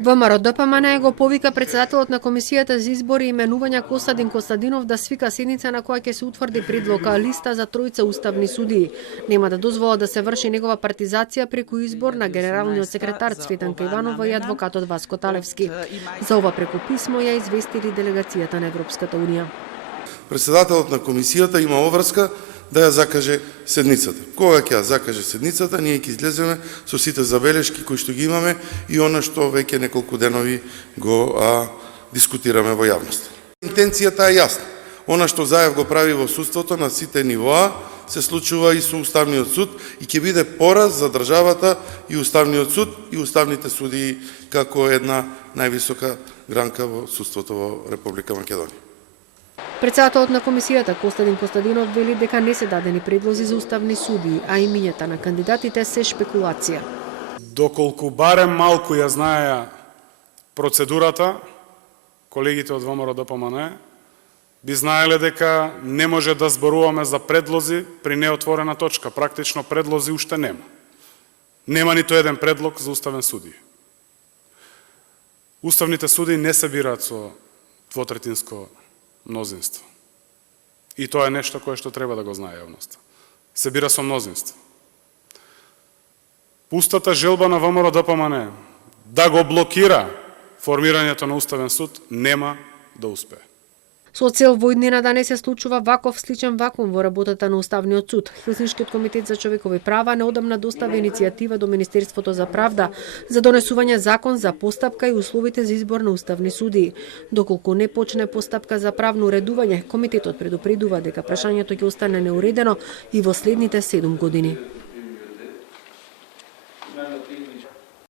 ВМРО ДПМН го повика председателот на Комисијата за избори и именувања Костадин Костадинов да свика седница на која ќе се утврди предлога листа за тројца уставни судии. Нема да дозвола да се врши негова партизација преку избор на генералниот секретар Цветанка Иванова и адвокатот Васко Талевски. За ова преку писмо ја известили делегацијата на Европската унија. Председателот на комисијата има обврска да ја закаже седницата. Кога ќе ја закаже седницата, ние ќе излеземе со сите забелешки кои што ги имаме и она што веќе неколку денови го дискутираме во јавност. Интенцијата е јасна. Она што Заев го прави во судството на сите нивоа се случува и со Уставниот суд и ќе биде пораз за државата и Уставниот суд и уставните судии како една највисока гранка во судството во Република Македонија. Председателот на комисијата Костадин Костадинов вели дека не се дадени предлози за уставни судии, а имињата на кандидатите се шпекулација. Доколку барем малку ја знаеа процедурата, колегите од ВМРО ДПМН би знаеле дека не може да зборуваме за предлози при неотворена точка. Практично предлози уште нема. Нема ниту еден предлог за уставен судија. Уставните судии не се бираат со двотретинско мнозинство. И тоа е нешто кое што треба да го знае јавноста. Се бира со мнозинство. Пустата желба на ВМРО ДПМН да го блокира формирањето на Уставен суд нема да успее. Со цел во иднина да не се случува ваков сличен вакуум во работата на Уставниот суд, Хелсиншкиот комитет за човекови права неодамна достави иницијатива до Министерството за правда за донесување закон за постапка и условите за избор на уставни судии. Доколку не почне постапка за правно уредување, комитетот предупредува дека прашањето ќе остане неуредено и во следните 7 години.